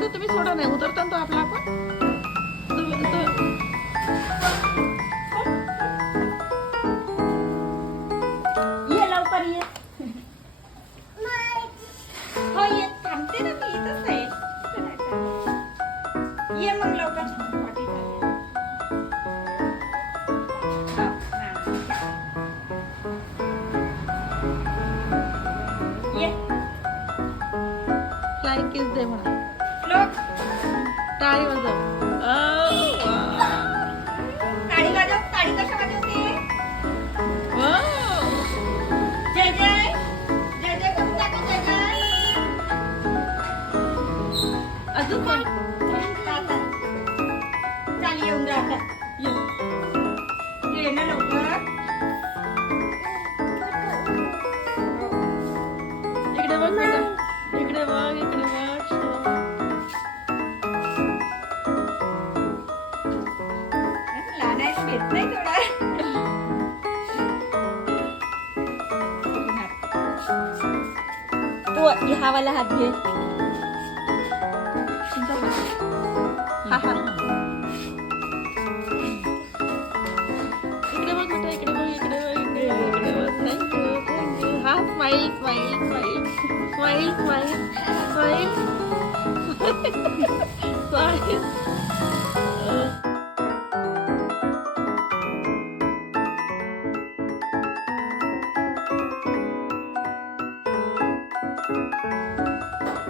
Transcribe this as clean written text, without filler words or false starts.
दादा तुम्ही सोडा नाही उतरता ना तो आपला आपण ये लवकर ये. हो ये थांबते ना मी इथंच आहे. ये मग लवकर पाठी चालली. हो, हा. ये फ्लाइंग किस दे म्हणा लोक टाळी वाजव ताडी वाजव. ताडी कशा वाजवते? जय जय जय जय करून टाका. जय जय अजून पण चाल येऊन जा आता. ये ना लवकर. इकडे बघ बेटा इकडे बघ इकडे बघ लहान आहे भेट नाही थोडा. तू हा वाला हात घे. हा हा इकडे बघ बेटा इकडे बघ इकडे बघ इकडे इकडे बघ थँक्यू थँक्यू हा smile smile smile smile smile smile smile